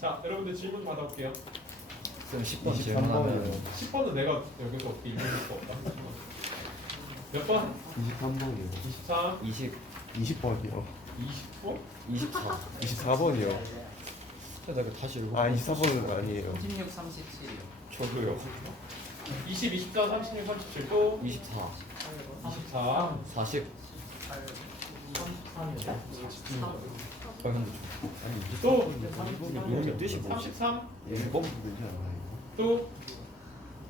자, 여러분들 질문 받아볼게요. 그럼 10번 23번이요. 10번은 내가 여기서 어떻게 읽을 수 없다. 몇 번? 23번이요. 24, 20, 20번이요. 20번? 24. 24번이요. 내가 다시 읽어. 아 24번은 아니에요. 36, 37이요. 저도요. 20, 24, 36, 37 또 24, 24, 40. 33이요. 근데 또 이름이 뜻이 뭐지? 33, 1번 되지 않나요? 또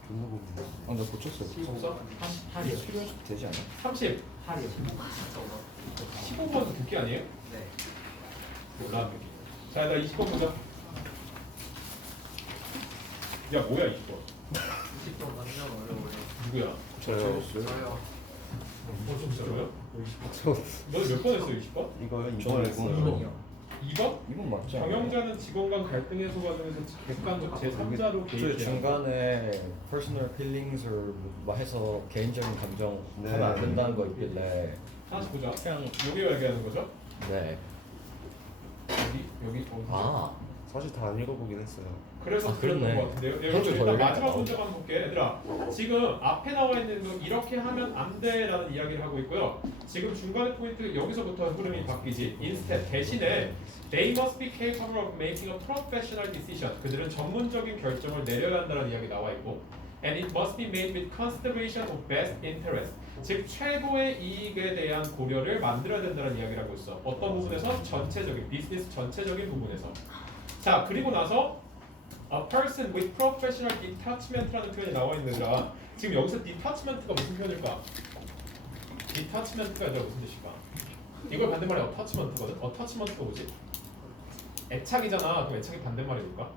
존나 보면. 아, 나 고쳤어요. 없어? 8이요. 수료식 되지 않아? 30, 8이요. 15번은 듣기 아니에요? 네. 몰라. 자, 나 20번 보자. 야, 뭐야 20번? 20번 완전 어려워요. 누구야? 저요. 저요. 진짜로요? 저 너몇 번 했어 20번? 이거요. 저는 2번 했어요. 2번이요. 2번? 이건 맞지 않아? 경영자는 직원 간 갈등 해소 과정에서 객관적 제3자로 저 개입해야 중간에 personal feelings을 뭐 해서 개인적인 감정 네. 하면 안 된다는 거 있길래 하나씩 보자. 그냥 여기가 얘기하는 거죠? 네. 여기 어디? 아, 사실 다 안 읽어보긴 했어요. 그래서 아, 그랬던 그렇네. 것 같은데요. 그럼 좀 일단 더 마지막 읽어봐. 문제만 볼게. 얘들아, 지금 앞에 나와 있는 거 이렇게 하면 안 돼라는 이야기를 하고 있고요. 지금 중간에 포인트 여기서부터 흐름이 바뀌지. Instead 대신에 they must be capable of making a professional decision. 그들은 전문적인 결정을 내려야 한다는 이야기 나와 있고, and it must be made with consideration of best interest. 즉 최고의 이익에 대한 고려를 만들어야 된다는 이야기를 하고 있어. 어떤 부분에서? 전체적인 비즈니스 전체적인 부분에서. 자, 그리고 나서 A person with professional detachment라는 표현이 나와 있느라 지금 여기서 detachment가 무슨 표현일까? detachment가 무슨 뜻일까? 이걸 반대말이 attachment거든. attachment가 뭐지? 애착이잖아. 그럼 애착이 반대말이 뭘까?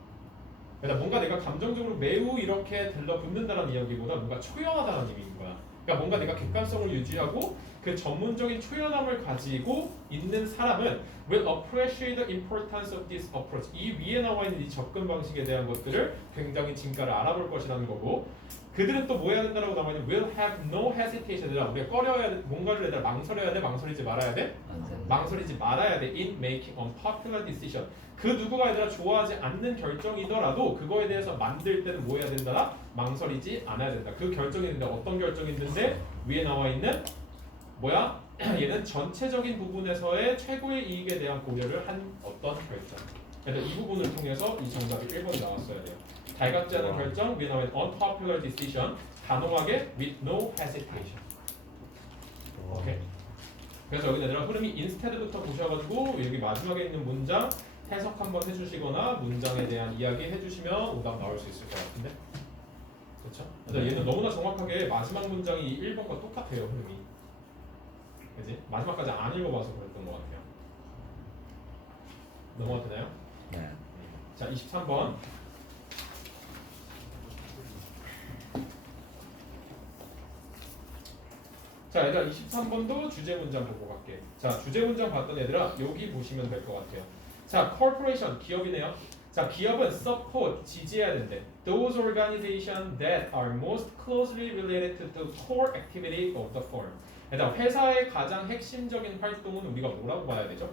그러니까 뭔가 내가 감정적으로 매우 이렇게 들러붙는다는 이야기보다 뭔가 초연하다는 의미인 거야. 그러니까 뭔가 내가 객관성을 유지하고 그 전문적인 초연함을 가지고 있는 사람은 will appreciate the importance of this approach. 이 위에 나와 있는 이 접근 방식에 대한 것들을 굉장히 진가를 알아볼 것이라는 거고, 그들은 또 뭐 해야 된다라고 나와 있는 will have no hesitation. 우리가 꺼려야 돼, 뭔가를 얘들아 망설여야 돼, 망설이지 말아야 돼, 망설이지 말아야 돼. in making unpopular decision. 그 누구가 얘들아 좋아하지 않는 결정이더라도 그거에 대해서 만들 때는 뭐 해야 된다? 망설이지 않아야 된다. 그 결정이 있는데 어떤 결정이 있는데 위에 나와 있는 뭐야? 얘는 전체적인 부분에서의 최고의 이익에 대한 고려를 한 어떤 결정. 그래서 이 부분을 통해서 이 정답이 1번이 나왔어야 돼요. 달갑지 않은 결정, 위에 나와 있는 unpopular decision, 단호하게 with no hesitation. 오케이. 그래서 여기 얘들아 흐름이 instead부터 보셔가지고 여기 마지막에 있는 문장 해석 한번 해주시거나 문장에 대한 이야기 해주시면 오답 나올 수 있을 것 같은데. 그렇죠? 근데 얘는 너무나 정확하게 마지막 문장이 1번과 똑같아요 흐름이. 그지? 마지막까지 안 읽어봐서 그랬던 것 같아요. 넘어가도 되나요? 네. 자, 23번. 자, 얘들아 23번도 주제 문장 보고 갈게. 자, 주제 문장 봤던 얘들아 여기 보시면 될 것 같아요. 자, corporation 기업이네요. 자, 기업은 support 지지해야 된대. Those organizations that are most closely related to the core activity of the firm. 일단 회사의 가장 핵심적인 활동은 우리가 뭐라고 봐야 되죠?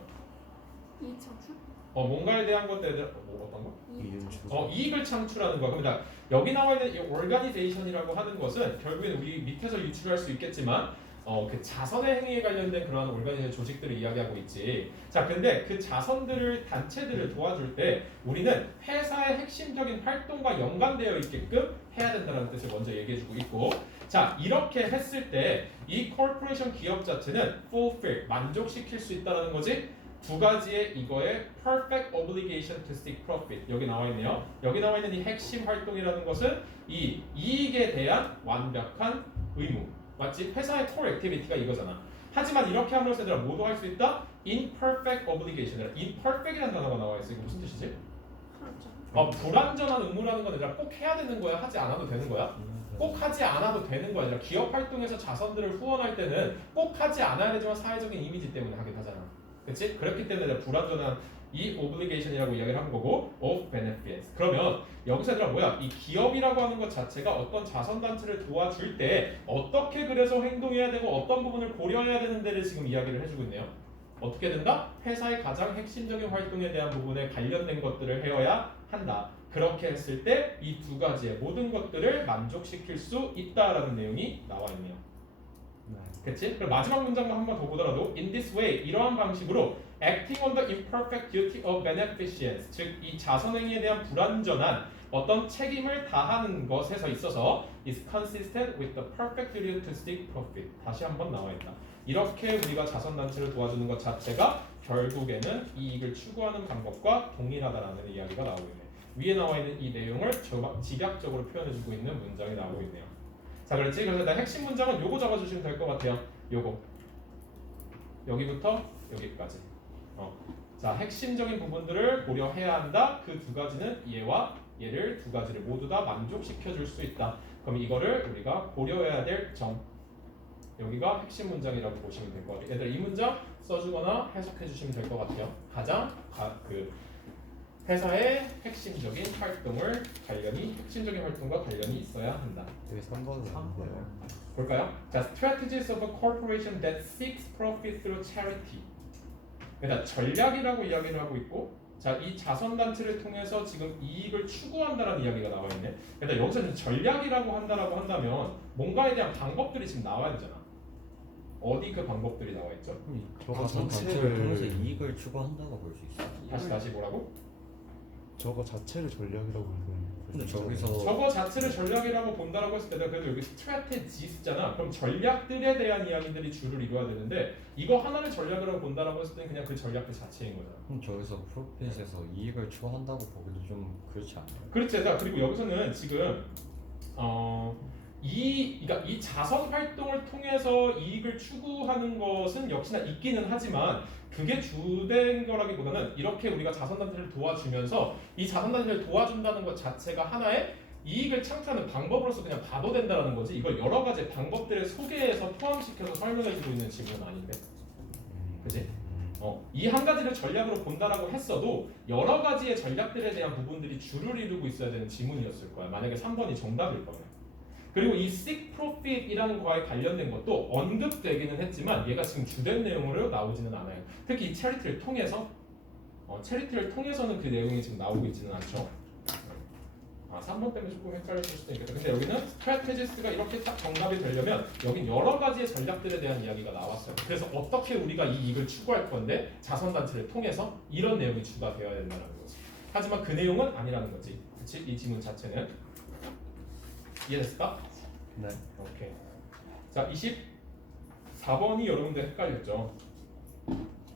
이익 창출? 뭔가에 대한 것들 뭐 어떤 거? 이윤주. 이익을 창출하는 거야. 그러니까 여기 나와 있는 이 organization이라고 하는 것은 결국에는 우리 밑에서 유추할 수 있겠지만 그 자선의 행위에 관련된 그러한 organization 조직들을 이야기하고 있지. 자, 근데 그 자선들을 단체들을 도와줄 때 우리는 회사의 핵심적인 활동과 연관되어 있게끔 해야 된다는 뜻을 먼저 얘기해주고 있고, 자, 이렇게 했을 때 이 corporation 기업 자체는 fulfill 만족시킬 수 있다는 거지. 두 가지의 이거의 perfect obligation to seek profit 여기 나와 있네요. 여기 나와 있는 이 핵심 활동이라는 것은 이 이익에 대한 완벽한 의무. 맞지? 회사의 core activity가 이거잖아. 하지만 이렇게 함으로써 얘들아 뭐도 할 수 있다? imperfect obligation. imperfect이라는 단어가 나와 있어. 이거 무슨 뜻이지? 그렇죠. 불완전한 의무라는 건 얘들아 꼭 해야 되는 거야? 하지 않아도 되는 거야? 꼭 하지 않아도 되는 거야. 얘들아 기업 활동에서 자선들을 후원할 때는 꼭 하지 않아야 되지만 사회적인 이미지 때문에 하긴 하잖아. 그렇지? 그렇기 때문에 불완전한 이 obligation이라고 이야기를 한 거고 of benefits. 그러면 여기서 얘들아 뭐야? 이 기업이라고 하는 것 자체가 어떤 자선단체를 도와줄 때 어떻게 그래서 행동해야 되고 어떤 부분을 고려해야 되는 데를 지금 이야기를 해주고 있네요. 어떻게 된다? 회사의 가장 핵심적인 활동에 대한 부분에 관련된 것들을 해야 한다. 그렇게 했을 때 이 두 가지의 모든 것들을 만족시킬 수 있다라는 내용이 나와 있네요. 그치? 그럼 마지막 문장만 한 번 더 보더라도 in this way 이러한 방식으로 acting on the imperfect duty of beneficence 즉 이 자선행위에 대한 불완전한 어떤 책임을 다하는 것에서 있어서 is consistent with the perfect duty to seek profit 다시 한번 나와 있다. 이렇게 우리가 자선단체를 도와주는 것 자체가 결국에는 이익을 추구하는 방법과 동일하다라는 이야기가 나오고 있네요. 위에 나와 있는 이 내용을 집약적으로 표현해주고 있는 문장이 나오고 있네요. 자, 그렇지? 그래서 일단 핵심 문장은 요거 적어주시면 될 것 같아요. 요거 여기부터 여기까지. 자, 핵심적인 부분들을 고려해야 한다. 그 두 가지는 얘와 얘를 두 가지를 모두 다 만족시켜 줄 수 있다. 그럼 이거를 우리가 고려해야 될 점. 여기가 핵심 문장이라고 보시면 될 것 같아요. 얘들 이 문장 써주거나 해석해 주시면 될 것 같아요. 가장 그 회사의 핵심적인 활동을 핵심적인 활동과 관련이 있어야 한다. 여기 3번은 아닌데요. 볼까요? 자, strategies of a corporation that seeks profit through charity. 그러니까 전략이라고 이야기를 하고 있고, 자, 이 자선단체를 통해서 지금 이익을 추구한다라는 이야기가 나와 있네. 그러니까 여기서는 전략이라고 한다면 뭔가에 대한 방법들이 지금 나와야 되잖아. 어디 그 방법들이 나와 있죠? 저거 자선단체를 통해서 자체를 이익을 추구한다고 볼 수 있어. 다시 뭐라고? 저거 자체를 전략이라고 근데 읽으면 저기서 저거 자체를 전략이라고 본다라고 했을 때 내가 그래도 여기 strategies잖아. 그럼 전략들에 대한 이야기들이 주를 이루어야 되는데 이거 하나를 전략이라고 본다라고 했을 때 그냥 그 전략 자체인 거잖아. 그럼 저기서 프로핏에서 이익을 추구한다고 보기도 좀 그렇지 않나요? 그렇지. 자, 그리고 여기서는 지금 그러니까 이 자선 활동을 통해서 이익을 추구하는 것은 역시나 있기는 하지만 그게 주된 거라기보다는 이렇게 우리가 자선단체를 도와주면서 이 자선단체를 도와준다는 것 자체가 하나의 이익을 창출하는 방법으로서 그냥 봐도 된다는 거지 이걸 여러 가지 방법들을 소개해서 포함시켜서 설명해주고 있는 지문은 아닌데, 그지? 이 한 가지를 전략으로 본다라고 했어도 여러 가지의 전략들에 대한 부분들이 주를 이루고 있어야 되는 지문이었을 거야. 만약에 3번이 정답일 거면. 그리고 이 seek profit이라는 거에 관련된 것도 언급되기는 했지만 얘가 지금 주된 내용으로 나오지는 않아요. 특히 이 체리티를 통해서 체리티를 통해서는 그 내용이 지금 나오고 있지는 않죠. 3번 때문에 조금 헷갈렸을 수도 있겠다. 근데 여기는 strategies가 이렇게 딱 정답이 되려면 여긴 여러 가지의 전략들에 대한 이야기가 나왔어요. 그래서 어떻게 우리가 이 이익을 추구할 건데 자선단체를 통해서 이런 내용이 주가 되어야 된다는 거지. 하지만 그 내용은 아니라는 거지. 그치? 이 지문 자체는. 이해됐을까? 네. 오케이. 자, 24번이 여러분들 헷갈렸죠?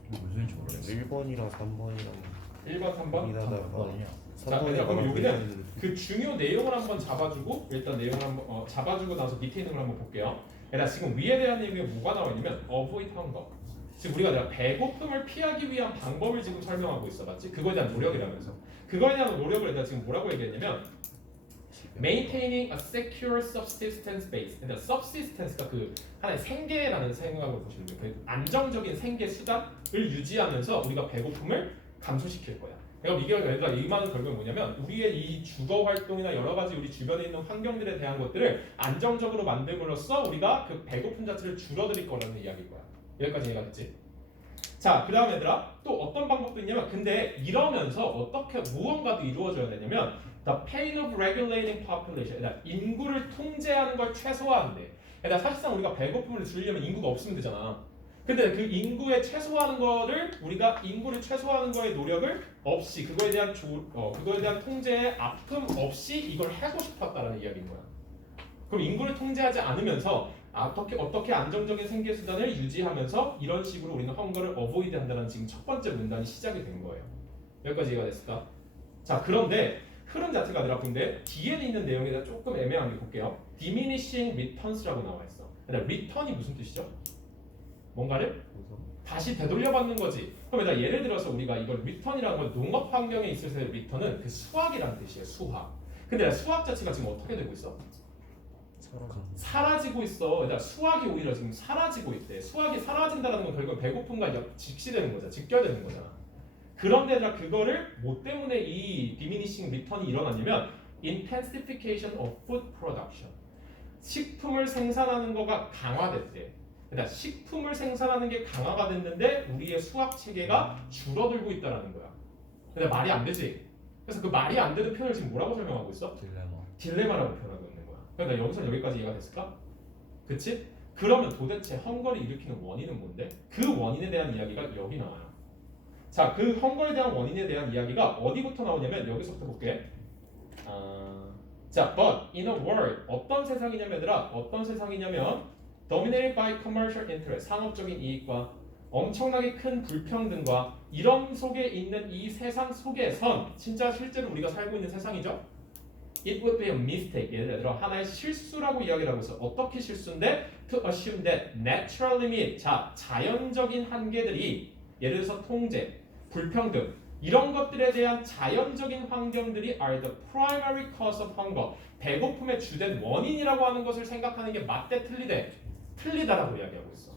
무슨인지 모르겠어. 1번이랑 3번이랑 1번, 3번? 고민하다가 자, 그럼 여기는 그 중요 내용을 한번 잡아주고 일단 내용을 한번 잡아주고 나서 밑에 있는 걸 한번 볼게요. 얘들아 지금 위에 대한 내용이 뭐가 나와 있냐면 avoid hunger. 지금 우리가 내가 배고픔을 피하기 위한 방법을 지금 설명하고 있어, 맞지? 그거에 대한 노력이라면서. 그거에 대한 노력을 내가 지금 뭐라고 얘기했냐면 maintaining a secure subsistence base. 그러니까 subsistence가 그 하나의 생계라는 생각으로 보시면 돼요. 그 안정적인 생계 수단을 유지하면서 우리가 배고픔을 감소시킬 거야. 그러니까 이게 얘들아 이 말은 결국은 뭐냐면 우리의 이 주거 활동이나 여러 가지 우리 주변에 있는 환경들에 대한 것들을 안정적으로 만듦으로써 우리가 그 배고픔 자체를 줄어들일 거라는 이야기일 거야. 여기까지 이해가 됐지? 자, 그 다음 얘들아 또 어떤 방법도 있냐면 근데 이러면서 어떻게 무언가도 이루어져야 되냐면 the pain of regulating population. 그러니까 인구를 통제하는 걸 최소화한대. 그러니까 사실상 우리가 배고픔을 줄이려면 인구가 없으면 되잖아. 근데 그 인구에 최소화하는 거를 우리가 인구를 최소화하는 거에 노력을 없이 그거에 대한 통제의 아픔 없이 이걸 하고 싶었다라는 이야기인 거야. 그럼 인구를 통제하지 않으면서 어떻게 안정적인 생계 수단을 유지하면서 이런 식으로 우리는 헝거를 어보이드 한다는 지금 첫 번째 문단이 시작이 된 거예요. 여기까지 이해가 됐을까? 자, 그런데 흐름 자체가 아니라 근데 뒤에 있는 내용에 대해 조금 애매한 게 볼게요. diminishing returns라고 나와 있어. 그러니까 return이 무슨 뜻이죠? 뭔가를 다시 되돌려받는 거지. 그럼 일단 예를 들어서 우리가 이걸 return이라는 건 농업 환경에 있어서의 return은 그 수확이라는 뜻이에요. 수확. 근데 수확 자체가 지금 어떻게 되고 있어? 사라지고 있어. 그러니까 수확이 오히려 지금 사라지고 있대. 수확이 사라진다는 건 결국 배고픔과 직시되는 거잖아. 직결되는 거잖아. 그런데 그거를 뭐 때문에 이 diminishing return이 일어났냐면 intensification of food production. 식품을 생산하는 거가 강화됐대. 그러니까 식품을 생산하는 게 강화가 됐는데 우리의 수학 체계가 줄어들고 있다라는 거야. 근데 말이 안 되지. 그래서 그 말이 안 되는 표현을 지금 뭐라고 설명하고 있어? 딜레마. 딜레마라고 표현하고 있는 거야. 그러니까 여기서 여기까지 이해가 됐을까? 그치? 그러면 도대체 헝거를 일으키는 원인은 뭔데? 그 원인에 대한 이야기가 여기 나와요. 자, 그 헝거에 대한 원인에 대한 이야기가 어디부터 나오냐면 여기서부터 볼게. 자, but in a world 어떤 세상이냐면 얘들아, 어떤 세상이냐면 dominated by commercial interest 상업적인 이익과 엄청나게 큰 불평등과 이런 속에 있는 이 세상 속에선 진짜 실제로 우리가 살고 있는 세상이죠. It would be a mistake. 예를 들어 하나의 실수라고 이야기를 하고 있어. 어떻게 실수인데? To assume that natural limit. 자, 자연적인 한계들이 예를 들어서 통제, 불평등 이런 것들에 대한 자연적인 환경들이 are the primary cause of hunger. 배고픔의 주된 원인이라고 하는 것을 생각하는 게 맞대 틀리대? 틀리다라고 이야기하고 있어.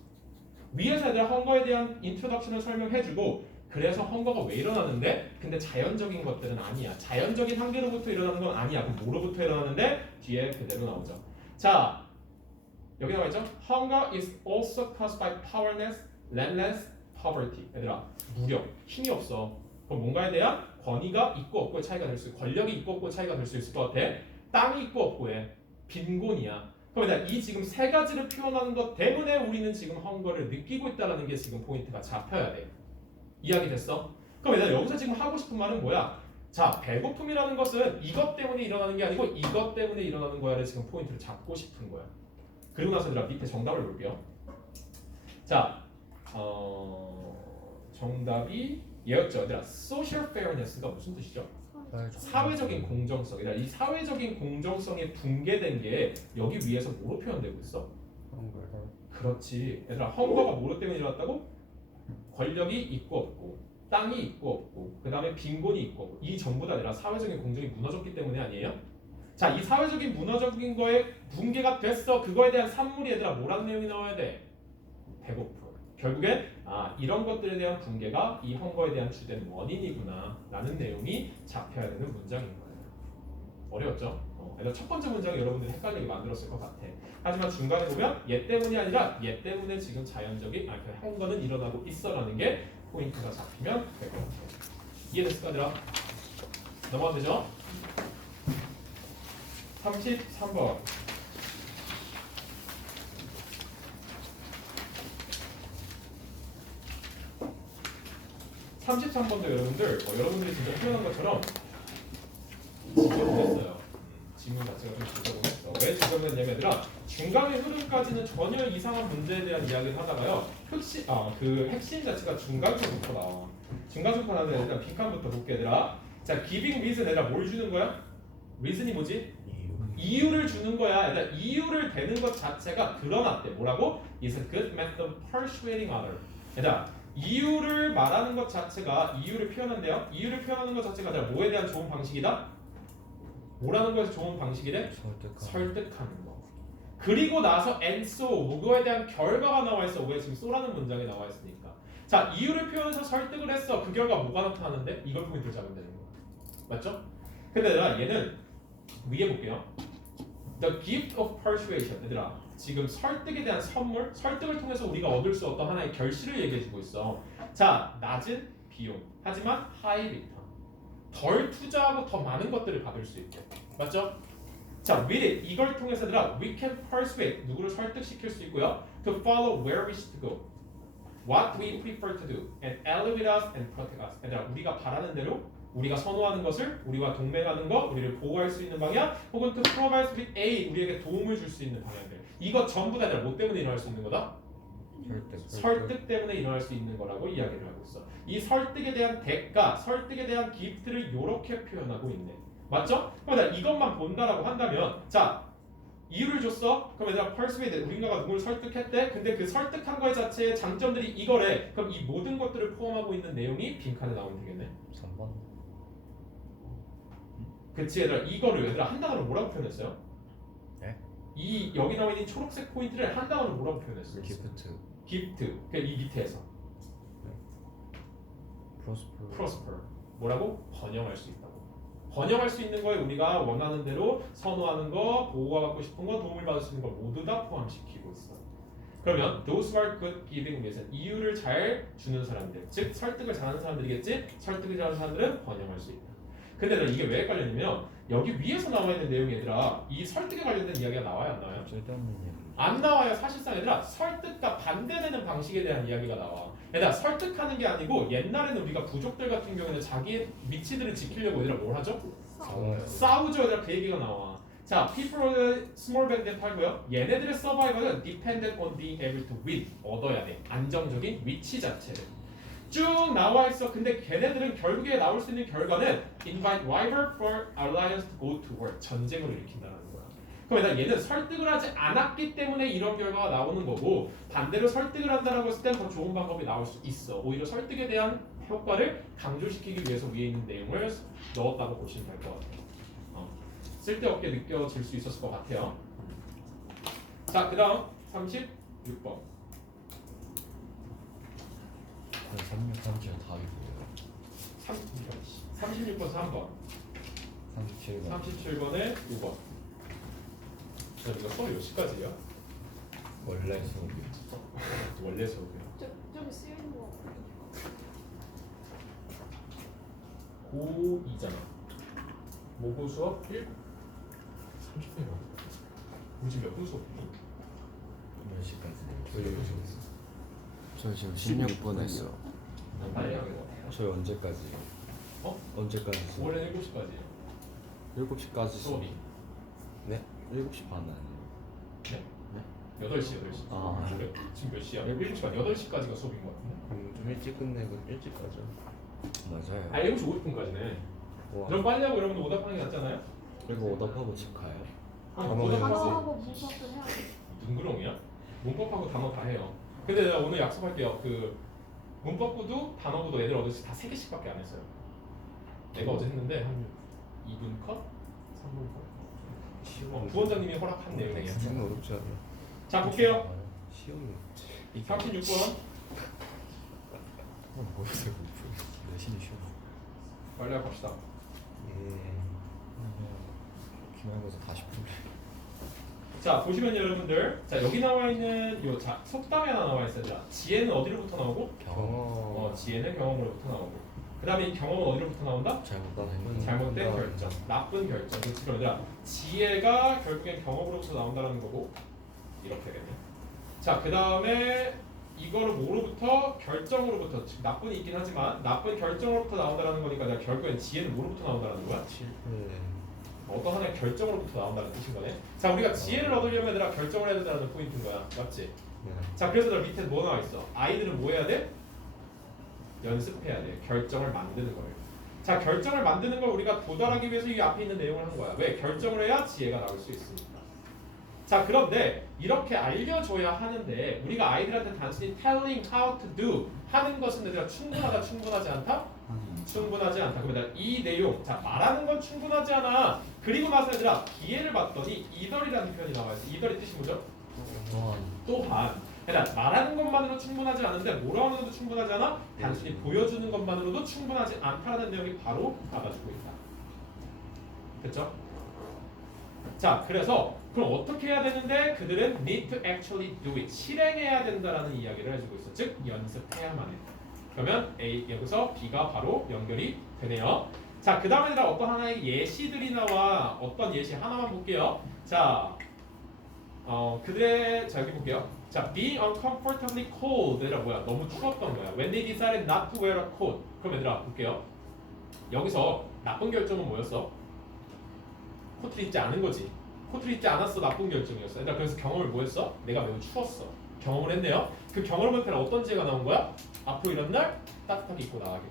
위에서 얘들아 헝거에 대한 인트로덕션을 설명해주고 그래서 헝거가 왜 일어나는데 근데 자연적인 것들은 아니야. 자연적인 한계로부터 일어나는 건 아니야. 그럼 뭐로부터 일어나는데 뒤에 그대로 나오죠. 자, 여기 나와 있죠. Hunger is also caused by powerless, landless, poverty. 얘들아, 무력, 힘이 없어. 그럼 뭔가에 대한 권위가 있고 없고의 차이가 될 수 있고 권력이 있고 없고의 차이가 될 수 있을 것 같아. 땅이 있고 없고의 빈곤이야. 그럼 얘들아, 이 지금 세 가지를 표현하는 것 때문에 우리는 지금 헝거를 느끼고 있다는 게 지금 포인트가 잡혀야 돼. 이야기 됐어? 그럼 얘들아 여기서 지금 하고 싶은 말은 뭐야? 자, 배고픔이라는 것은 이것 때문에 일어나는 게 아니고 이것 때문에 일어나는 거야를 지금 포인트를 잡고 싶은 거야. 그리고 나서 얘들아 밑에 정답을 볼게요. 자, 정답이 얘였죠. 얘들아, social fairness가 무슨 뜻이죠? 사회적인 공정성. 얘들아, 이 사회적인 공정성이 붕괴된 게 여기 위에서 뭐로 표현되고 있어? 그렇지. 얘들아, 헝거가 뭐로 때문에 일어났다고? 권력이 있고 없고 땅이 있고 없고 그 다음에 빈곤이 있고 없고 이 전부 다 아니라 사회적인 공정이 무너졌기 때문에 아니에요? 자, 이 사회적인 무너진 거에 붕괴가 됐어. 그거에 대한 산물이 얘들아 뭐라는 내용이 나와야 돼? 배고픔. 결국엔 이런 것들에 대한 붕괴가 이 헝거에 대한 주된 원인이구나 라는 내용이 잡혀야 되는 문장인 거예요. 어려웠죠? 그래서 첫 번째 문장이 여러분들이 헷갈리게 만들었을 것 같아. 하지만 중간에 보면 얘 때문이 아니라 얘 때문에 지금 자연적인 그 헝거는 일어나고 있어라는 게 포인트가 잡히면 될 것 같아요. 이해됐을까, 얘들아? 넘어가면 되죠? 33번. 여러분들, 여러분들이 진짜 표현한 것처럼 지저분했어요. 지문 자체가 좀 지저분했어. 왜 지저분했냐면 얘들아, 중간의 흐름까지는 전혀 이상한 문제에 대한 이야기를 하다가요. 그 핵심 자체가 중간부터 나와. 중간부터 나오는 일단 빈칸부터 볼게 얘들아. 자, giving reason 얘들아 뭘 주는 거야? reason이 뭐지? 이유를 주는 거야. 얘들아, 이유를 대는 것 자체가 드러났대. 뭐라고? is a good method of persuading others. 얘들아, 이유를 말하는 것 자체가 이유를 표현한대요. 이유를 표현하는 것 자체가 뭐에 대한 좋은 방식이다? 뭐라는 거에서 좋은 방식이래? 설득하는 거. 그리고 나서 and so 그거에 대한 결과가 나와 있어. 왜 지금 so라는 문장이 나와 있으니까. 자, 이유를 표현해서 설득을 했어. 그 결과 뭐가 나타나는데? 이걸 포인트를 잡으면 되는 거야. 맞죠? 근데 얘는 위에 볼게요. The gift of persuasion. 얘들아, 지금 설득에 대한 선물, 설득을 통해서 우리가 얻을 수 어떤 하나의 결실을 얘기해주고 있어. 자, 낮은 비용, 하지만 high return. 덜 투자하고 더 많은 것들을 받을 수 있게. 맞죠? 자, with it, 이걸 통해서 얘들아, we can persuade, 누구를 설득시킬 수 있고요. To follow where we should go, what we prefer to do, and elevate us and protect us. 얘들아, 우리가 바라는 대로 우리가 선호하는 것을, 우리와 동맹하는 것, 우리를 보호할 수 있는 방향, 혹은 to provide with aid, 우리에게 도움을 줄 수 있는 방향들. 이것 전부 다 뭐 때문에 일어날 수 있는 거다? 설득 때문에 일어날 수 있는 거라고 이야기를 하고 있어. 이 설득에 대한 대가, 설득에 대한 기프트를 이렇게 표현하고 있네. 맞죠? 그럼 이것만 본다라고 한다면, 자, 이유를 줬어? 그럼 얘들아, persuade, 우리가 누구를 설득했대? 근데 그 설득한 거의 자체의 장점들이 이거래. 그럼 이 모든 것들을 포함하고 있는 내용이 빈칸에 나오면 되겠네. 3번. 그치, 얘들아, 이거를 얘들아 한 단어로 뭐라고 표현했어요? 네? 이 여기 나와 있는 초록색 포인트를 한 단어로 뭐라고 표현했어요? 기프트. 그 이 밑에서 prosper. 뭐라고? 번영할 수 있다고. 번영할 수 있는 거에 우리가 원하는 대로 선호하는 거, 보호받고 싶은 거, 도움을 받을 수 있는 거 모두 다 포함시키고 있어. 그러면 those who are good giving reason 이유를 잘 주는 사람들 즉 설득을 잘하는 사람들이겠지. 설득을 잘하는 사람들은 번영할 수 있다. 근데 나 이게 왜 헷갈렸냐면 여기 위에서 나와 있는 내용 얘들아 이 설득에 관련된 이야기가 나와요 안 나와요? 쓸데없는 얘기. 안 나와요. 사실상 얘들아 설득과 반대되는 방식에 대한 이야기가 나와. 얘들아 설득하는 게 아니고 옛날에는 우리가 부족들 같은 경우에는 자기의 위치들을 지키려고 얘들아 뭘 하죠? 싸워요. 싸우죠. 얘들아 그 얘기가 나와. 자, people small bandit 하고요. 얘네들의 서바이벌은 dependent on being able to win 얻어야 돼. 안정적인 위치 자체를. 쭉 나와 있어. 근데 걔네들은 결국에 나올 수 있는 결과는 invite rival for alliance to go to war 전쟁을 일으킨다는 거야. 그럼 일단 얘는 설득을 하지 않았기 때문에 이런 결과가 나오는 거고 반대로 설득을 한다라고 했을 땐 더 좋은 방법이 나올 수 있어. 오히려 설득에 대한 효과를 강조시키기 위해서 위에 있는 내용을 넣었다고 보시면 될 것 같아요. 쓸데없게 느껴질 수 있었을 것 같아요. 자, 그 다음 36번. 3637 답이 뭐예요? 36번 3번. 37번 37번에 5번. 자, 이거 수업 몇 시까지예요? 원래 수업이 원래 수업이요. 좀 쉬운 거. 고2잖아. 모고 수업 1 30분이요. 요즘 몇 분 수업이니? 몇 시까지? 저 지금 16분 했어. 빨리 하고. 저희 언제까지? 어? 언제까지? 원래 7시까지예요. 7시까지 수업이. 네? 7시 반 아니에요? 네? 8시. 아. 지금 몇 시야? 7시 반 8시까지가 수업인 것 같은데. 좀 일찍 끝내고 일찍 가죠. 맞아요. 아, 7시 50분까지네. 와. 그럼 빨리 하고 여러분들 오답하는 게 낫잖아요? 그리고 오답하고 집 가요? 오답하고 단어하고 문법도 해야 돼. 눈구렁이야? 문법하고 단어 다 해요. 근데 내가 오늘 약속할게요. 그 문법구도 단어구도 애들 어제 다 3개씩밖에 안 했어요. 내가 어제 했는데 한 2분 컷? 3분 컷? 부원장님이 허락한 내용이에요. 진짜 어렵지 않아. 자, 볼게요. 시험이 36번. 뭐였어요? 내신이 쉬워. 빨리 하고 갑시다. 예. 기말고사 다시 풀래. 자, 보시면 여러분들, 자 여기 나와 있는 요 자 속담이 하나 나와 있어요. 지혜는 어디로부터 나오고? 경험. 지혜는 경험으로부터 나오고. 그다음에 이 경험은 어디로부터 나온다? 잘못된 행동. 잘못된 결정, 나쁜 결정. 그렇죠. 얘들아, 지혜가 결국엔 경험으로부터 나온다는 거고 이렇게 되네. 자, 그 다음에 이거를 뭐로부터? 결정으로부터. 즉 나쁜이 있긴 하지만 나쁜 결정으로부터 나온다는 거니까 내가 결국엔 지혜는 뭐로부터 나온다는 거야? 실패. 어떤 하나의 결정으로부터 나온다는 뜻인 거네. 자, 우리가 지혜를 얻으려면 얘들아 결정을 해야 된다는 포인트인 거야. 맞지? 네. 자, 그래서 너 밑에 뭐 나와 있어? 아이들은 뭐 해야 돼? 연습해야 돼. 결정을 만드는 거예요. 자, 결정을 만드는 걸 우리가 도달하기 위해서 이 앞에 있는 내용을 한 거야. 왜? 결정을 해야 지혜가 나올 수 있으니까. 자, 그런데 이렇게 알려줘야 하는데 우리가 아이들한테 단순히 telling how to do 하는 것은 얘들아 충분하다, 충분하지 않다? 충분하지 않다. 그러면 이 내용, 자 말하는 건 충분하지 않아. 그리고 나서 얘들아 기회를 봤더니 이덜이라는 표현이 나와 있어. 이덜의 뜻이 뭐죠? 또한. 그러니까 말하는 것만으로 충분하지 않은데 뭐라고 하는 것도 충분하지 않아? 단순히 보여주는 것만으로도 충분하지 않다라는 내용이 바로 받아주고 있다. 됐죠? 자, 그래서 그럼 어떻게 해야 되는데 그들은 need to actually do it 실행해야 된다라는 이야기를 해주고 있어. 즉 연습해야만 해. 그러면 A 여기서 B가 바로 연결이 되네요. 자, 그 다음에 어떤 하나의 예시들이 나와. 어떤 예시 하나만 볼게요. 자, 그들의 자 여기 볼게요. 자, being uncomfortably cold 얘들아 뭐야? 너무 추웠던 거야. When they decided not to wear a coat. 그럼 얘들아 볼게요. 여기서 나쁜 결정은 뭐였어? 코트를 입지 않은 거지. 코트를 입지 않았어. 나쁜 결정이었어. 얘들아 그래서 경험을 뭐 했어? 내가 매우 추웠어. 경험을 했네요. 그 경험을 볼 때는 어떤 지혜가 나온 거야? 앞으로 이런 날 따뜻하게 입고 나가겠다.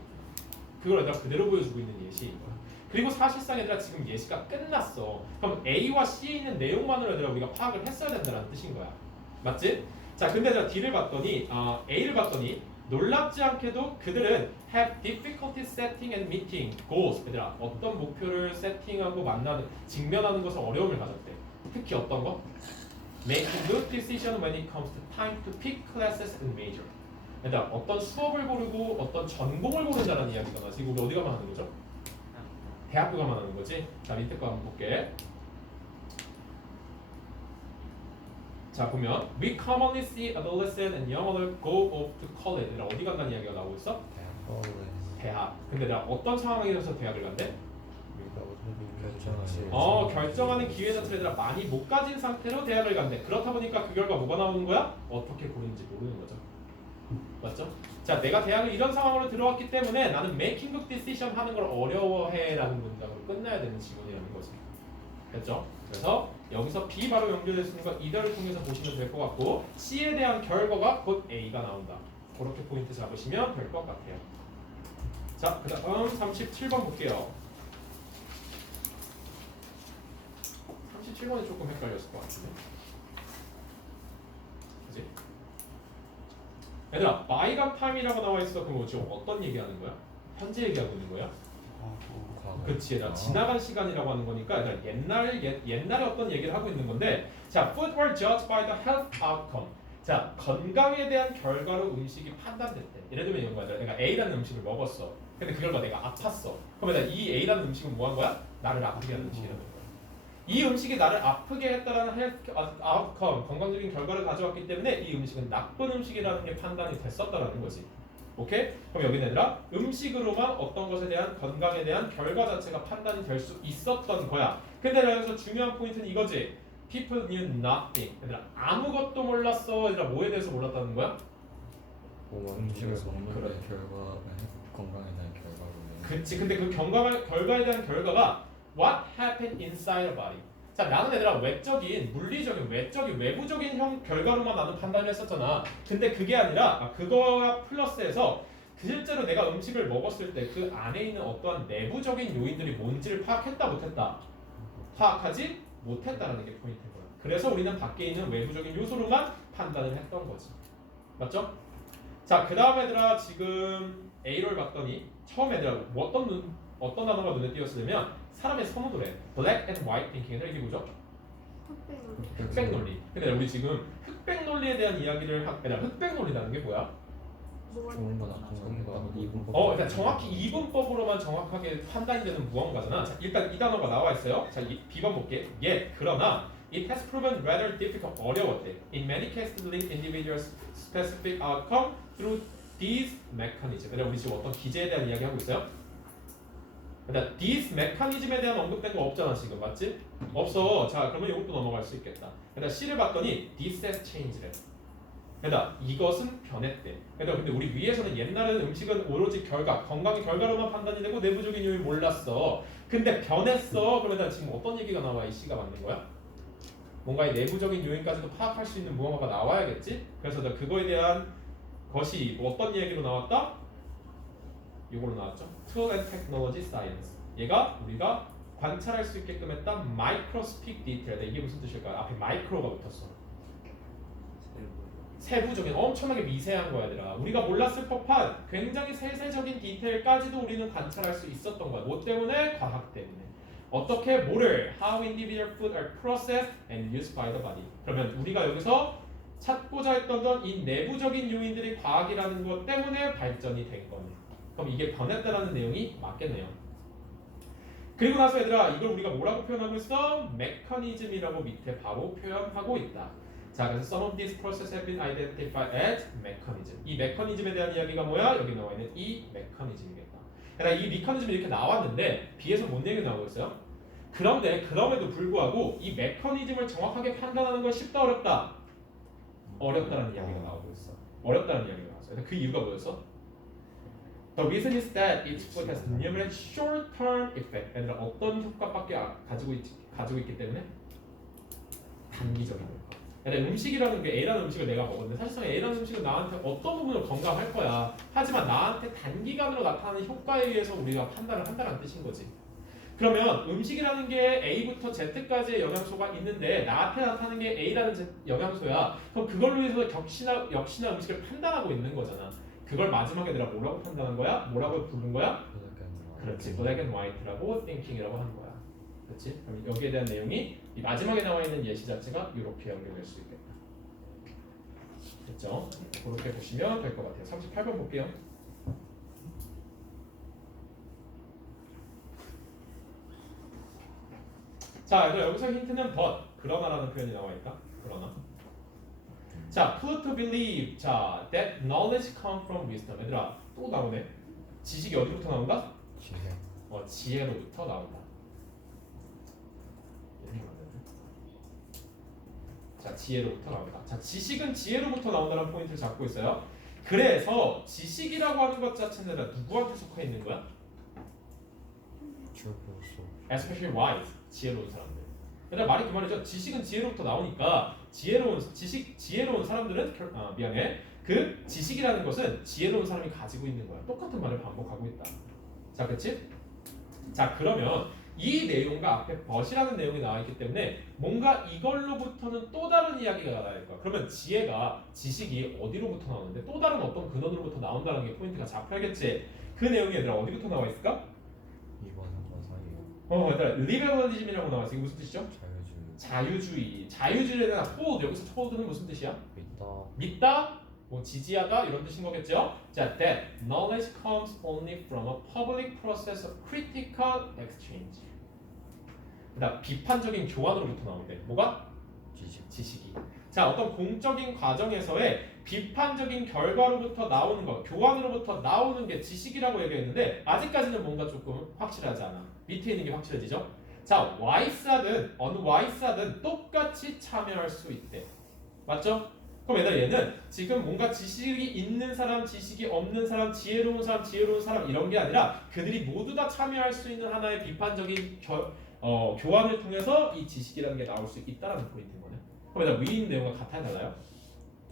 그걸 얘들아 그대로 보여주고 있는 예시인 거야. 그리고 사실상 얘들아 지금 예시가 끝났어. 그럼 A와 C에 있는 내용만으로 얘들아 우리가 파악을 했어야 된다는 뜻인 거야. 맞지? 자, 근데 제가 D를 봤더니 A를 봤더니 놀랍지 않게도 그들은 have difficulty setting and meeting goals. 얘들아 어떤 목표를 세팅하고 만나는 직면하는 것을 어려움을 가졌대. 특히 어떤 거? Making good decision when it comes to time to pick classes and major. 얘들아 어떤 수업을 고르고 어떤 전공을 고른다는 이야기가 나지. 이거 우리 어디 가만 하는 거죠? 대학교 가만 하는 거지. 자, 밑에 거 한번 볼게. 자 보면 we commonly see adolescent and young adults go off to college. 얘들아 어디 간다는 이야기가 나오고 있어? 대학. 근데 내가 어떤 상황에서 대학을 간대? 결정하는 기회 자체를 얘들아 많이 못 가진 상태로 대학을 간대. 그렇다 보니까 그 결과 뭐가 나오는 거야? 어떻게 고르는지 모르는 거죠. 맞죠? 자, 내가 대학을 이런 상황으로 들어왔기 때문에 나는 making good decision 하는 걸 어려워해라는 문장으로 끝나야 되는 지문이라는 거지. 됐죠? 그래서 여기서 B 바로 연결될 수 있는 거 이대를 통해서 보시면 될 것 같고 C에 대한 결과가 곧 A가 나온다. 그렇게 포인트 잡으시면 될 것 같아요. 자, 그 다음 37번 볼게요. 37번이 조금 헷갈렸을 것 같은데. 그지? 얘들아, bygone time이라고 나와 있어. 그럼 지금 어떤 얘기하는 거야? 현재 얘기하고 있는 거야? 그렇지, 얘들아. 지나간 시간이라고 하는 거니까 얘들아, 옛날에 어떤 얘기를 하고 있는 건데, 자, food were judged by the health outcome. 자, 건강에 대한 결과로 음식이 판단됐대. 예를 들면 이런 거야. 내가 A라는 음식을 먹었어. 근데 그 결과 내가 아팠어. 그러면 이 A라는 음식은 뭐 한 거야? 나를 아프게 하는 음식이라는 거야. 이 음식이 나를 아프게 했다라는 헬스 아웃컴, 건강적인 결과를 가져왔기 때문에 이 음식은 나쁜 음식이라는 게 판단이 됐었다라는 거지. 오케이? 그럼 여기는 얘들아 음식으로만 어떤 것에 대한 건강에 대한 결과 자체가 판단이 될 수 있었던 거야. 근데 여기서 중요한 포인트는 이거지. People knew nothing. 얘들아 아무것도 몰랐어. 얘들아 뭐에 대해서 몰랐다는 거야? 음식을 먹는 그래. 결과 건강에 대한 결과로. 그치. 근데 그 결과에 대한 결과가 What happened inside the body? 자, 나는 얘들아 외적인, 물리적인, 외적인, 외부적인 결과로만 나는 판단을 했었잖아. 근데 그게 아니라 그거가 플러스해서 실제로 내가 음식을 먹었을 때 그 안에 있는 어떠한 내부적인 요인들이 뭔지를 파악했다 못했다? 파악하지 못했다라는 게 포인트인 거야. 그래서 우리는 밖에 있는 외부적인 요소로만 판단을 했던 거지. 맞죠? 자, 그 다음 얘들아 지금 A를 봤더니 처음 얘들아 어떤 단어가 눈에 띄었으면 사람의 선호도래. Black and white thinking을 이게 뭐죠? 흑백 논리. 근데 우리 지금 흑백 논리에 대한 이야기를 흑백 논리라는 게 뭐야? 좋은 거 나쁜 거 이분법. 그러니까 정확히 이분법으로만 정확하게 판단이 되는 무언가잖아. 자, 일단 이 단어가 나와 있어요. 자, B번 볼게. 그러나 it has proven rather difficult. 어려웠대. In many cases, to link individuals' specific outcome through these mechanisms. 그래, 우리 지금 어떤 기제에 대한 이야기 하고 있어요? 그러니까 these mechanism에 대한 언급된 거 없잖아 지금, 맞지? 없어. 자, 그러면 이것도 넘어갈 수 있겠다. 그러니까 C를 봤더니 this has changed래. 그러니까 이것은 변했대. 그러니까 근데 우리 위에서는 옛날에는 음식은 오로지 건강의 결과로만 판단이 되고 내부적인 요인 몰랐어. 근데 변했어. 그러면 지금 어떤 얘기가 나와? 이 C가 맞는 거야? 뭔가의 내부적인 요인까지도 파악할 수 있는 무언가가 나와야겠지? 그래서 그거에 대한 것이 어떤 얘기로 나왔다? 이걸로 나왔죠. Tool and Technology Science. 얘가 우리가 관찰할 수 있게끔 했다 microscopic detail. 이게 무슨 뜻일까요? 앞에 마이크로가 붙었어. 세부적인, 엄청나게 미세한 거야, 얘들아. 우리가 몰랐을 법한 굉장히 세세적인 디테일까지도 우리는 관찰할 수 있었던 거야. 뭐 때문에? 과학 때문에. 어떻게? 뭐를? How individual food are processed and used by the body. 그러면 우리가 여기서 찾고자 했던 이 내부적인 요인들이 과학이라는 것 때문에 발전이 된 거네. 그럼 이게 변했다라는 내용이 맞겠네요. 그리고 나서 얘들아 이걸 우리가 뭐라고 표현하고 있어? 메커니즘이라고 밑에 바로 표현하고 있다. 자, 그래서 some of these processes have been identified as mechanism. 이 메커니즘에 대한 이야기가 뭐야? 여기 나와 있는 이 메커니즘이겠다. 그러니까 이 메커니즘이 이렇게 나왔는데 B에서 뭔 얘기가 나오고 있어요? 그럼에도 불구하고 이 메커니즘을 정확하게 판단하는 건 쉽다 어렵다? 어렵다는 이야기가 나오고 있어. 어렵다는 이야기가 나왔어. 그 이유가 뭐였어? The reason is that each food has numerous short-term effects. 얘들아 어떤 효과밖에 가지고 있기 때문에 단기적인 효과. 얘들아 음식이라는 게 A라는 음식을 내가 먹었는데 사실상 A라는 음식은 나한테 어떤 부분을 건강할 거야. 하지만 나한테 단기간으로 나타나는 효과에 의해서 우리가 판단을 한다는 뜻인 거지. 그러면 음식이라는 게 A부터 Z까지의 영양소가 있는데 나한테 나타나는 게 A라는 영양소야. 그럼 그걸로 인해서 역시나 음식을 판단하고 있는 거잖아. 그걸 마지막에 내가 뭐라고 판단한 거야? 뭐라고 부른 거야? 그렇지, black and white라고 thinking이라고 하는 거야. 그렇지? 그럼 여기에 대한 내용이 이 마지막에 나와 있는 예시 자체가 이렇게 연결될 수 있겠다. 됐죠? 그렇게 보시면 될 것 같아요. 38번 볼게요. 자, 여기서 힌트는 but, 그러나라는 표현이 나와 있다. 그러나. 자, Pluto believe 자 that knowledge come from wisdom. 얘들아 또 나오네. 지식이 어디부터 나온다? 지혜. 지혜로부터 나온다. 자, 지혜로부터 나온다. 자, 지식은 지혜로부터 나온다는 포인트를 잡고 있어요. 그래서 지식이라고 하는 것 자체는 누구한테 속해 있는 거야? 주로서. Especially wise, 지혜로운 사람들. 그러니까 말이 그 말이죠. 지식은 지혜로부터 나오니까 지혜로운 사람들은 미안해. 그 지식이라는 것은 지혜로운 사람이 가지고 있는 거야. 똑같은 말을 반복하고 있다. 자, 그렇지? 자, 그러면 이 내용과 앞에 but이라는 내용이 나와 있기 때문에 뭔가 이걸로부터는 또 다른 이야기가 나올 거야. 그러면 지식이 어디로부터 나오는데 또 다른 어떤 근원으로부터 나온다는 게 포인트가 잡혀야겠지. 그 내용이 얘들아 어디부터 나와 있을까? 2번 3번 사이. 얘들아 liberalism이라고 나와 있어. 이게 무슨 뜻이죠? 자유주의. 자유주의는 hold. 여기서 hold는 무슨 뜻이야? 믿다. 믿다, 뭐 지지하다 이런 뜻인 거겠죠? 자, that knowledge comes only from a public process of critical exchange. 그다음 비판적인 교환으로부터 나오는데 뭐가? 지식이. 자, 어떤 공적인 과정에서의 비판적인 결과로부터 나오는 것, 교환으로부터 나오는 게 지식이라고 얘기했는데 아직까지는 뭔가 조금 확실하지 않아. 밑에 있는 게 확실해지죠? 자, wise하든 unwise하든 똑같이 참여할 수 있대. 맞죠? 그럼 얘는 지금 뭔가 지식이 있는 사람, 지식이 없는 사람, 지혜로운 사람 이런 게 아니라 그들이 모두 다 참여할 수 있는 하나의 비판적인 교환을 통해서 이 지식이라는 게 나올 수 있다라는 포인트인 거네. 그럼 얘들아 위에 있는 내용과 같아요, 달라요?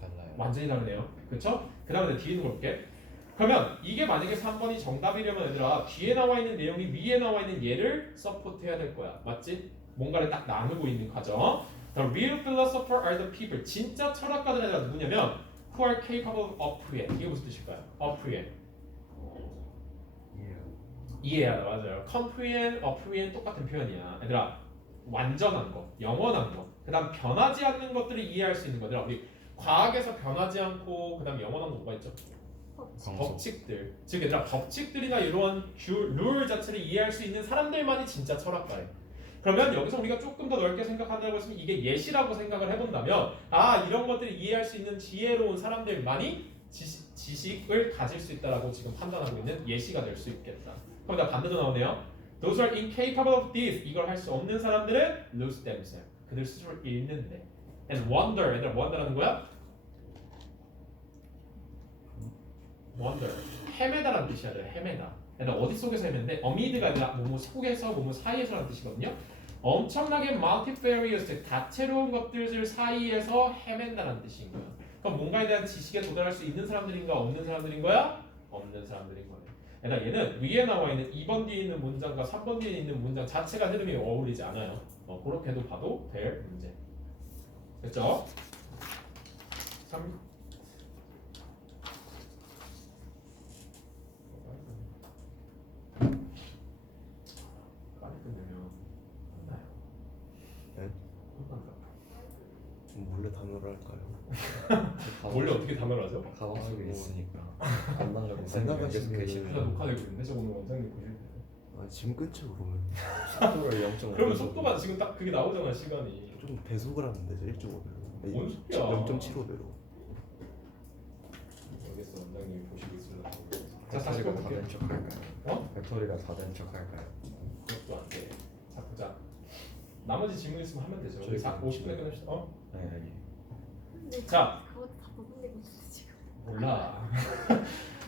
달라요. 완전히 다르네요. 그렇죠? 그 다음에 뒤에 있는 거 볼게. 그러면 이게 만약에 3번이 정답이려면 얘들아 뒤에 나와 있는 내용이 위에 나와 있는 얘를 서포트해야 될 거야. 맞지? 뭔가를 딱 나누고 있는 과정. The real philosopher are the people. 진짜 철학가들은 누구냐면 who are capable of apprehend. 이게 무슨 뜻일까요? apprehend. 이해하다. 맞아요. comprehend, apprehend 똑같은 표현이야. 얘들아 완전한 거, 영원한 거. 그 다음 변하지 않는 것들을 이해할 수 있는 거들아. 우리 과학에서 변하지 않고 그 다음 영원한 거 뭐가 있죠? 법칙들. 즉 얘들아 법칙들이나 이러한 룰 자체를 이해할 수 있는 사람들만이 진짜 철학가래. 그러면 여기서 우리가 조금 더 넓게 생각한다고 했으면 이게 예시라고 생각을 해본다면 이런 것들을 이해할 수 있는 지혜로운 사람들만이 지식을 가질 수 있다라고 지금 판단하고 있는 예시가 될 수 있겠다. 그럼 다 반대로 나오네요. Those are incapable of this. 이걸 할 수 없는 사람들은 lose themselves. 그들 스스로를 잃는데. And wonder. 얘들아 뭐 한다라는 거야? wonder. 헤매다라는 뜻이야. 헤매다. 얘들아 어디 속에서 헤매는데 amid가 아니라 뭐뭐 속에서 뭐뭐 사이에서라는 뜻이거든요. 엄청나게 multifarious, 다채로운 것들 사이에서 헤맨다라는 뜻인 거야. 그럼 뭔가에 대한 지식에 도달할 수 있는 사람들인가 없는 사람들인 거야? 없는 사람들인 거네. 얘는 위에 나와 있는 2번 뒤에 있는 문장과 3번 뒤에 있는 문장 자체가 흐름이 어울리지 않아요. 그렇게도 봐도 될 문제. 됐죠? 3. 빨리 끝내면 혼나요. 네? 혼난다. 몰래 단어를 할까요? 원래 어떻게 단어를 하죠? 가방 속에 아이고. 있으니까 안 나가고 생각하시는 계속 나 계시면 녹화되고 있는데 저 오늘 원장님 보실 때. 지금 끊죠 그러면. 속도를 0.5. 그러면 속도가 지금 딱 그게 나오잖아 시간이. 좀 배속을 하면 되죠 1.5배로. 뭔 소리야. 0.75배로. 알겠어 원장님이 보시고 있으려고. 자 다시 배터리가 다 볼게요. 된 척 할까요? 어? 배터리가 다 된 척 할까요? 그것도 안 돼. 자 보자. 나머지 질문 있으면 하면 되죠. 우리 저희 50분에 끝냅시다. 네. 근데 자. 그거 다 부분되고 있어 지금. 몰라.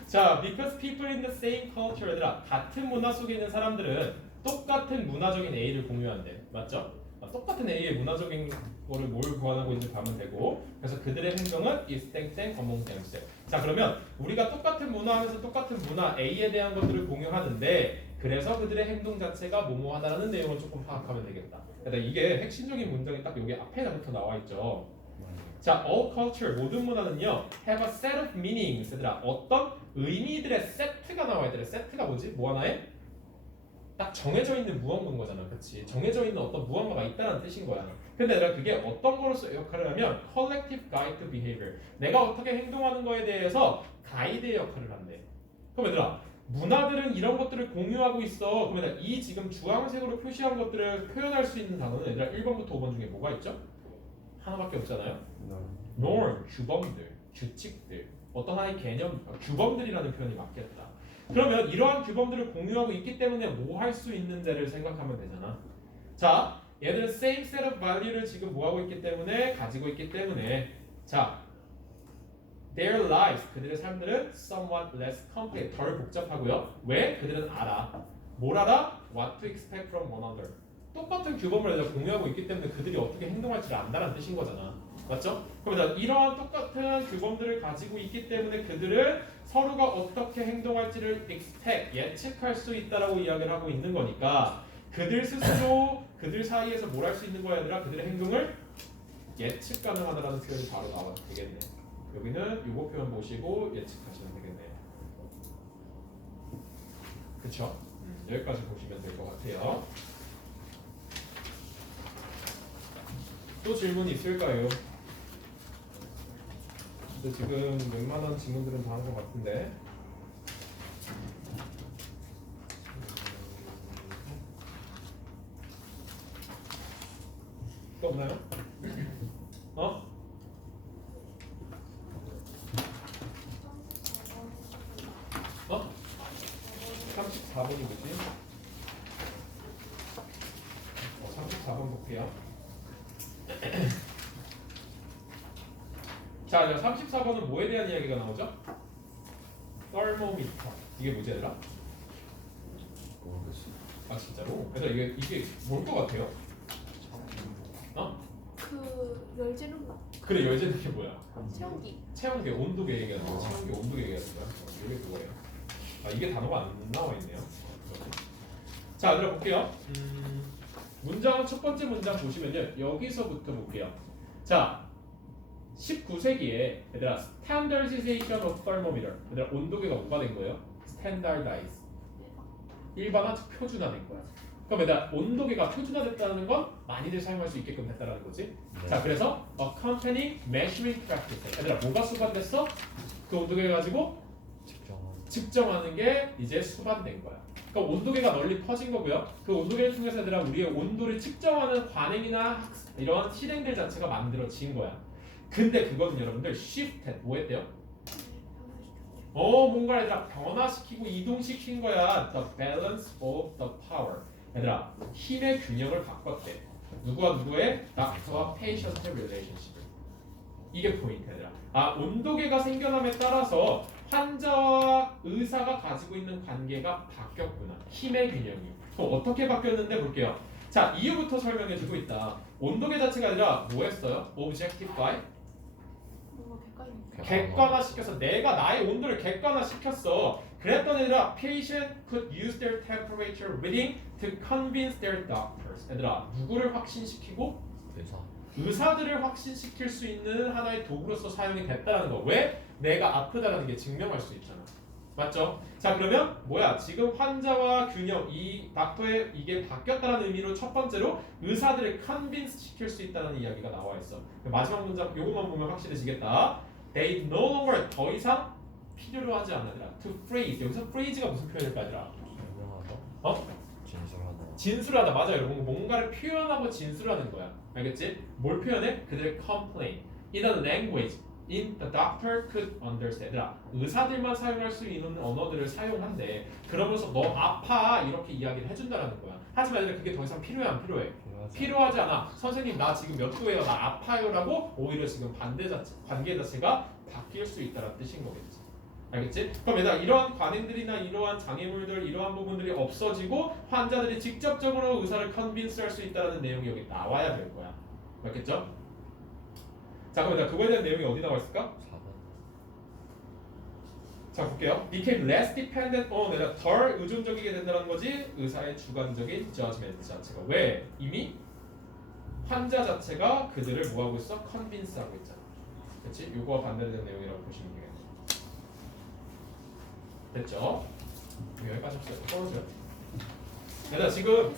자, because people in the same culture, 얘들아 같은 문화 속에 있는 사람들은 똑같은 문화적인 A를 공유한대. 맞죠? 똑같은 A의 문화적인 거를 뭘 구하고 있는지 가면 되고, 그래서 그들의 행동은 is 땡땡 among themselves. 자, 그러면 우리가 똑같은 문화하면서 똑같은 문화 A에 대한 것들을 공유하는데, 그래서 그들의 행동 자체가 뭐뭐하다라는 내용을 조금 파악하면 되겠다. 그러니까 이게 핵심적인 문장이 딱 여기 앞에부터 나와 있죠. 자, all culture 모든 문화는요 have a set of meanings. 얘들아 어떤 의미들의 세트가 나와야 돼. 세트가 뭐지? 뭐 하나에? 딱 정해져 있는 무언가인 거잖아, 그렇지? 정해져 있는 어떤 무언가가 있다는 뜻인 거야. 근데 얘들아 그게 어떤 거로서 역할을 하면 collective guide to behavior. 내가 어떻게 행동하는 거에 대해서 가이드의 역할을 한대. 그럼 얘들아 문화들은 이런 것들을 공유하고 있어. 그러면 얘들아, 이 지금 주황색으로 표시한 것들을 표현할 수 있는 단어는 얘들아 1번부터 5번 중에 뭐가 있죠? 하나밖에 없잖아요. 널. norm, 규범들, 규칙들, 어떤 하나의 개념, 규범들이라는 표현이 맞겠다. 그러면 이러한 규범들을 공유하고 있기 때문에 뭐 할 수 있는 데를 생각하면 되잖아. 자, 얘들은 same set of value를 지금 뭐 하고 있기 때문에 가지고 있기 때문에 자, their lives 그들의 삶들은 somewhat less complex 덜 복잡하고요. 왜? 그들은 알아. 뭘 알아? What to expect from one another. 똑같은 규범을 얘들아 공유하고 있기 때문에 그들이 어떻게 행동할지를 안다는 뜻인 거잖아. 맞죠? 그러면 이러한 똑같은 규범들을 가지고 있기 때문에 그들은 서로가 어떻게 행동할지를 expect, 예측할 수 있다라고 이야기를 하고 있는 거니까 그들 스스로 그들 사이에서 뭘 할 수 있는 거야 아니라 그들의 행동을 예측 가능하다라는 표현이 바로 나와야 되겠네. 여기는 요거 표현 보시고 예측하시면 되겠네요. 그쵸? 여기까지 보시면 될 것 같아요. 또 질문이 있을까요? 근데 지금 웬만한 질문들은 다 한 것 같은데. 또 없나요? 어? 어? 34번이 뭐지? 34번 볼게요. 자, 34번은 뭐에 대한 이야기가 나오죠? thermometer. 이게 뭐지 얘들아? 모르겠어. 아 진짜로? 얘들아 이게 뭘 것 같아요? 어? 그 열재는 그래 열재는 게 뭐야? 체온기. 체온계, 온도계 얘기하는 거야. 체온계, 온도계 얘기하는 거야. 이게 그거예요. 아 이게 단어가 안 나와 있네요. 자, 얘들아 볼게요. 문장 첫 번째 문장 보시면요. 여기서부터 볼게요. 자, 19세기에 얘들아 standardization of thermometer. 얘들아 온도계가 뭐가 된 거예요? standardize. 일반화, 표준화된 거야. 그럼 얘들아 온도계가 표준화됐다는 건 많이들 사용할 수 있게끔 됐다는 거지. 네. 자, 그래서 accompanying measuring practice. 얘들아 뭐가 수반됐어? 그 온도계 가지고 측정하는 게 이제 수반된 거야. 그러니까 온도계가 널리 퍼진 거고요. 그 온도계를 통해서 얘들아 우리의 온도를 측정하는 관행이나 이런 실행들 자체가 만들어진 거야. 근데 그거는 여러분들 shifted 뭐 했대요? 뭔가 얘들아 변화시키고 이동시킨 거야. The balance of the power. 얘들아 힘의 균형을 바꿨대. 누구와 누구의? 닥터와 페이션트의 relationship. 이게 포인트 얘들아. 아 온도계가 생겨남에 따라서 환자와 의사가 가지고 있는 관계가 바뀌었구나. 힘의 균형이. 그럼 어떻게 바뀌었는데 볼게요. 자 이유부터 설명해주고 있다. 온도계 자체가 아니라 뭐 했어요? objectify? 뭔가 객관이. 객관화시켜서 내가 나의 온도를 객관화시켰어. 그랬던 애들아 patient could use their temperature reading to convince their doctors. 얘들아 누구를 확신시키고? 의사. 의사들을 확신시킬 수 있는 하나의 도구로서 사용이 됐다는 거. 왜? 내가 아프다라는 게 증명할 수 있잖아. 맞죠? 자 그러면 뭐야? 지금 환자와 균형 이 닥터의 이게 바뀌었다는 의미로 첫 번째로 의사들을 컨빈스 시킬 수 있다는 이야기가 나와 있어. 마지막 문장 요것만 보면 확실해지겠다. They no longer 더 이상 필요로 하지 않으리라. To phrase 여기서 phrase가 무슨 표현일까 얘들아? 설명하다. 어? 진술하다. 진술하다 맞아요 여러분. 뭔가를 표현하고 진술하는 거야. 알겠지? 뭘 표현해? 그들의 complain in a language in the doctor could understand. 의사들만 사용할 수 있는 언어들을 사용한대. 그러면서 너 아파 이렇게 이야기를 해준다라는 거야. 하지만 얘들아 그게 더 이상 필요해 안 필요해? 필요하지 않아. 선생님 나 지금 몇 도예요? 나 아파요라고 오히려 지금 관계 자체가 바뀔 수 있다는 뜻인 거겠지. 알겠지? 그럼 얘들아 이러한 관행들이나 이러한 장애물들 이러한 부분들이 없어지고 환자들이 직접적으로 의사를 컨빈스할 수 있다는 내용이 여기 나와야 될 거야. 맞겠죠? 자 그럼 얘들아 그거에 대한 내용이 어디 나와 있을까? 4번. 자 볼게요. became less dependent on 얘들아 덜 의존적이게 된다는 거지 의사의 주관적인 judgment 자체가. 왜? 이미 환자 자체가 그들을 뭐하고 있어? 컨빈스하고 있잖아. 그렇지? 요거와 반대되는 내용이라고 보시면 되겠네. 됐죠? 여기까지 합시다. 떨어져요. 얘들아 지금